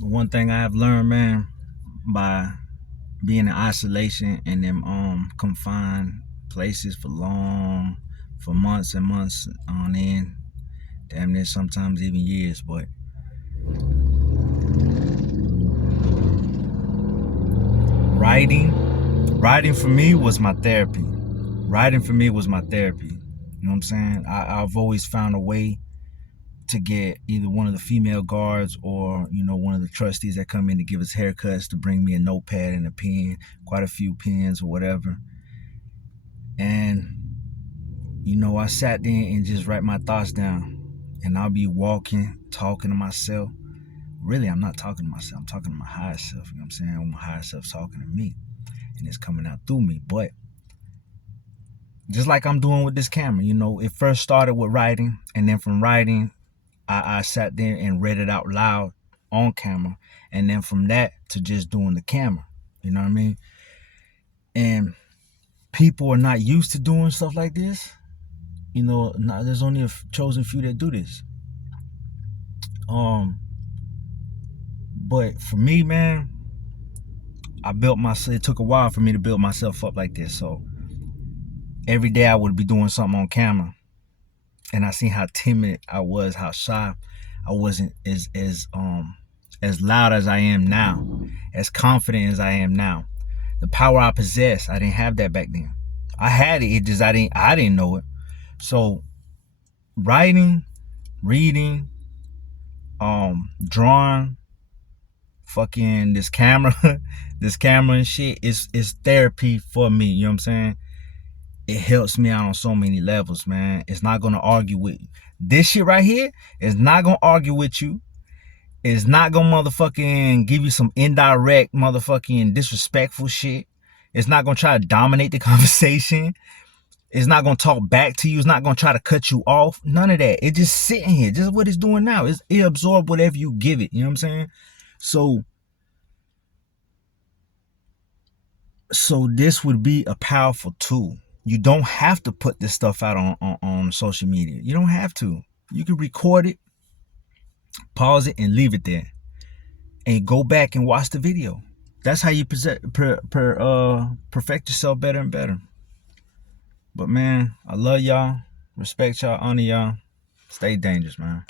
One thing I have learned, man, by being in isolation in them confined places for months and months on end, damn near sometimes even years, but writing, writing for me was my therapy. Writing for me was my therapy. You know what I'm saying? I've always found a way to get either one of the female guards or one of the trustees that come in to give us haircuts to bring me a notepad and a pen, quite a few pens or whatever. And I sat there and just write my thoughts down, and I'll be walking, talking to myself. Really, I'm not talking to myself, I'm talking to my higher self. You know what I'm saying? My higher self's talking to me, and it's coming out through me. But just like I'm doing with this camera, it first started with writing, and then from writing I sat there and read it out loud on camera, and then from that to just doing the camera. You know what I mean? And people are not used to doing stuff like this. There's only a chosen few that do this. But for me, man, it took a while for me to build myself up like this. So every day I would be doing something on camera, and I seen how timid I was, how shy I wasn't as loud as I am now, as confident as I am now. The power I possess, I didn't have that back then. I had it, it just I didn't know it. So writing, reading, drawing, fucking this camera, this camera and shit is therapy for me. You know what I'm saying? It helps me out on so many levels, man. It's not gonna argue with you. This shit right here is not gonna argue with you. It's not gonna motherfucking give you some indirect motherfucking disrespectful shit. It's not gonna try to dominate the conversation. It's not gonna talk back to you. It's not gonna try to cut you off. None of that. It's just sitting here. Just what it's doing now. It absorb whatever you give it. You know what I'm saying? So this would be a powerful tool. You don't have to put this stuff out on social media. You don't have to. You can record it, pause it, and leave it there, and go back and watch the video. That's how you perfect yourself better and better. But man, I love y'all, respect y'all, honor y'all. Stay dangerous, man.